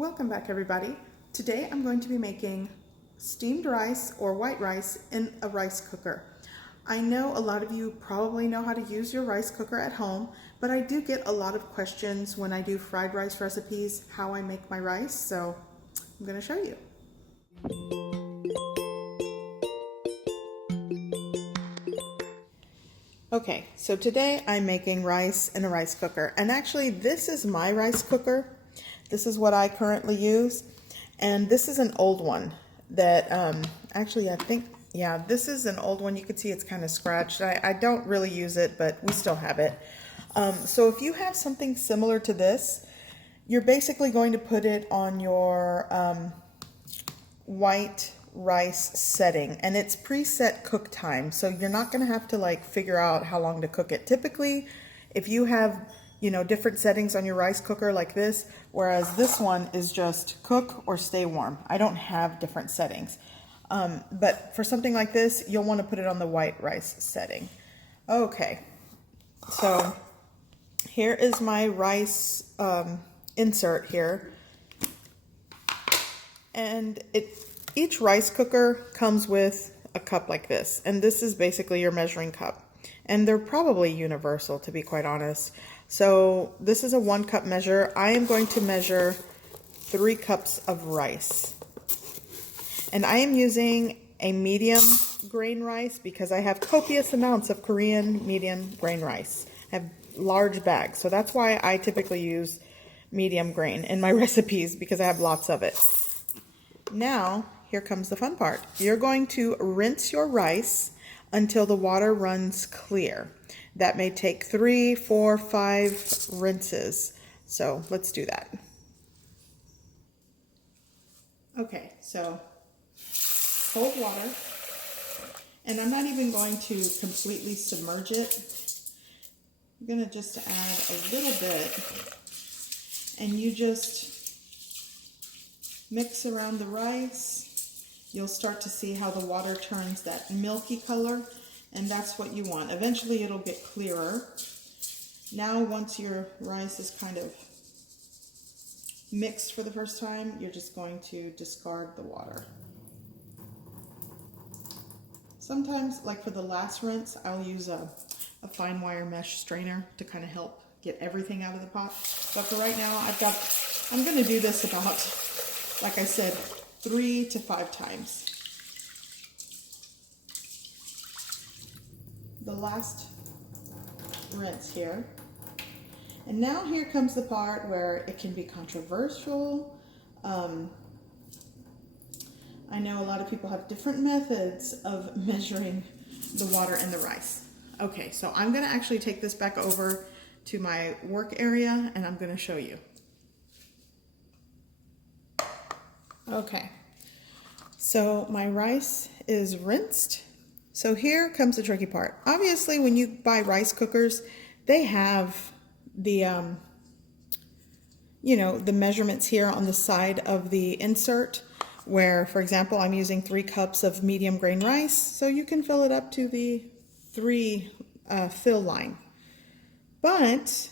Welcome back, everybody. Today I'm going to be making steamed rice or white rice in a rice cooker. I know a lot of you probably know how to use your rice cooker at home, but I do get a lot of questions when I do fried rice recipes how I make my rice, so I'm going to show you. Okay, so today I'm making rice in a rice cooker, and actually this is my rice cooker. This is what I currently use, and this is an old one that actually I think, yeah, this is an old one. You can see it's kind of scratched. I don't really use it, but we still have it. So if you have something similar to this, you're basically going to put it on your white rice setting, and it's preset cook time, so you're not going to have to like figure out how long to cook it. Typically, if you have different settings on your rice cooker like this, whereas this one is just cook or stay warm. I don't have different settings. But for something like this, you'll want to put it on the white rice setting. Okay, so here is my rice insert here. And each rice cooker comes with a cup like this. And this is basically your measuring cup. And they're probably universal, to be quite honest. So this is a 1 cup measure. I am going to measure 3 cups of rice. And I am using a medium grain rice because I have copious amounts of Korean medium grain rice. I have large bags. So that's why I typically use medium grain in my recipes, because I have lots of it. Now, here comes the fun part. You're going to rinse your rice until the water runs clear. That may take 3, 4, 5 rinses. So let's do that. Okay, so cold water. And I'm not even going to completely submerge it. I'm going to just add a little bit. And you just mix around the rice. You'll start to see how the water turns that milky color, and that's what you want. Eventually it'll get clearer. Now once your rice is kind of mixed for the first time, you're just going to discard the water. Sometimes, like for the last rinse, I'll use a fine wire mesh strainer to kind of help get everything out of the pot. But for right now, I'm going to do this about, like I said, 3 to 5 times. The last rinse here. And now here comes the part where it can be controversial. I know a lot of people have different methods of measuring the water in the rice. Okay, so I'm going to actually take this back over to my work area and I'm going to show you. Okay, so my rice is rinsed. So here comes the tricky part. Obviously, when you buy rice cookers, they have the, the measurements here on the side of the insert where, for example, I'm using 3 cups of medium grain rice. So you can fill it up to the 3 fill line. But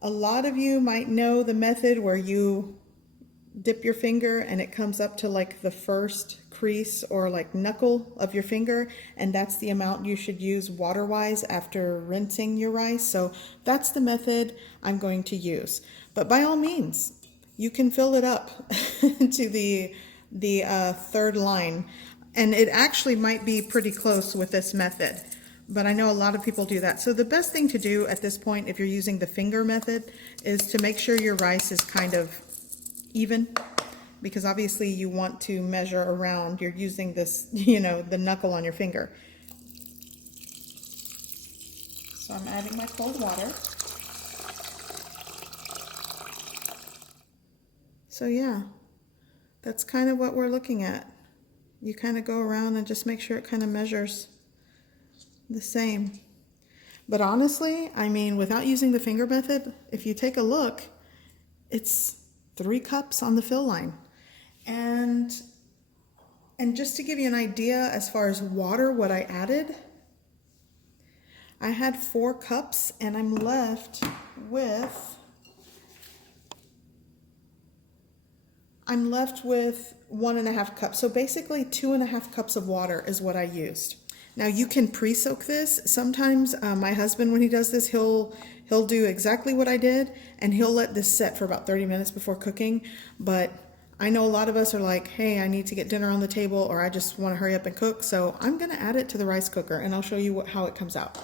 a lot of you might know the method where you dip your finger and it comes up to like the first crease or like knuckle of your finger, and that's the amount you should use water-wise after rinsing your rice. So that's the method I'm going to use. But by all means, you can fill it up to the 3rd line, and it actually might be pretty close with this method. But I know a lot of people do that. So the best thing to do at this point, if you're using the finger method, is to make sure your rice is kind of even, because obviously you want to measure around. You're using this, the knuckle on your finger. So I'm adding my cold water. So yeah, that's kind of what we're looking at. You kind of go around and just make sure it kind of measures the same. But honestly, I mean, without using the finger method, if you take a look, it's 3 cups on the fill line. And just to give you an idea as far as water, what I added, I had 4 cups and I'm left with I'm left with 1.5 cups. So basically 2.5 cups of water is what I used. Now you can pre-soak this. Sometimes my husband, when he does this, he'll do exactly what I did, and he'll let this set for about 30 minutes before cooking. But I know a lot of us are like, hey, I need to get dinner on the table, or I just want to hurry up and cook. So I'm going to add it to the rice cooker, and I'll show you how it comes out.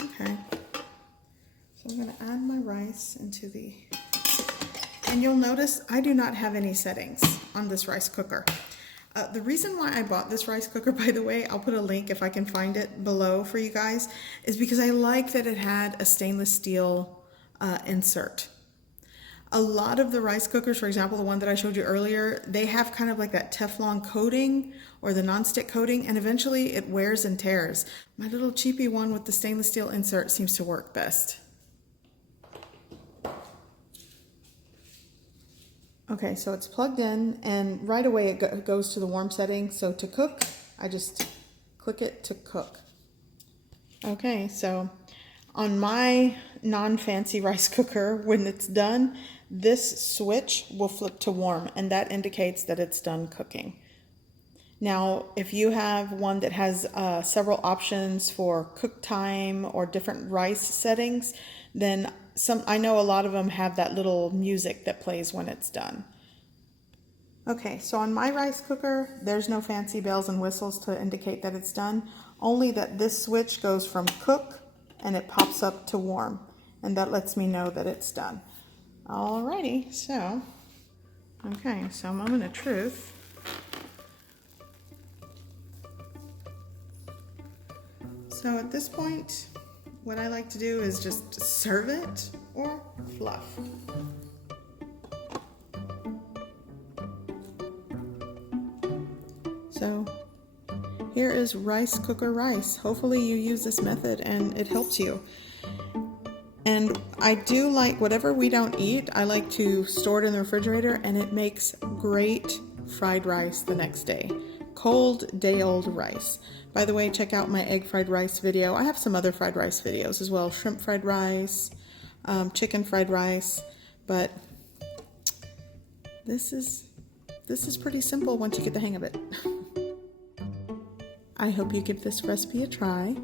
Okay. So I'm going to add my rice into the, and you'll notice I do not have any settings on this rice cooker. The reason why I bought this rice cooker, by the way, I'll put a link if I can find it below for you guys, is because I like that it had a stainless steel insert. A lot of the rice cookers, for example, the one that I showed you earlier, they have kind of like that Teflon coating or the nonstick coating, and eventually it wears and tears. My little cheapy one with the stainless steel insert seems to work best. Okay, so it's plugged in, and right away it goes to the warm setting. So to cook, I just click it to cook. Okay, so on my non-fancy rice cooker, when it's done, this switch will flip to warm, and that indicates that it's done cooking. Now, if you have one that has several options for cook time or different rice settings, then I know a lot of them have that little music that plays when it's done. Okay, so on my rice cooker, there's no fancy bells and whistles to indicate that it's done, only that this switch goes from cook and it pops up to warm, and that lets me know that it's done. Alrighty, so, okay, so moment of truth. So at this point, what I like to do is just serve it or fluff. So here is rice cooker rice. Hopefully you use this method and it helps you. And I do like, whatever we don't eat, I like to store it in the refrigerator, and it makes great fried rice the next day. Cold, day-old rice. By the way, check out my egg fried rice video. I have some other fried rice videos as well. Shrimp fried rice, chicken fried rice. But this is pretty simple once you get the hang of it. I hope you give this recipe a try.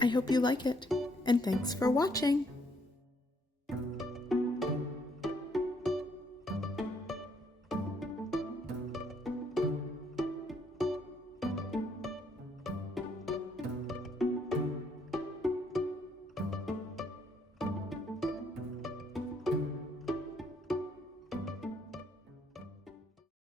I hope you like it. And thanks for watching.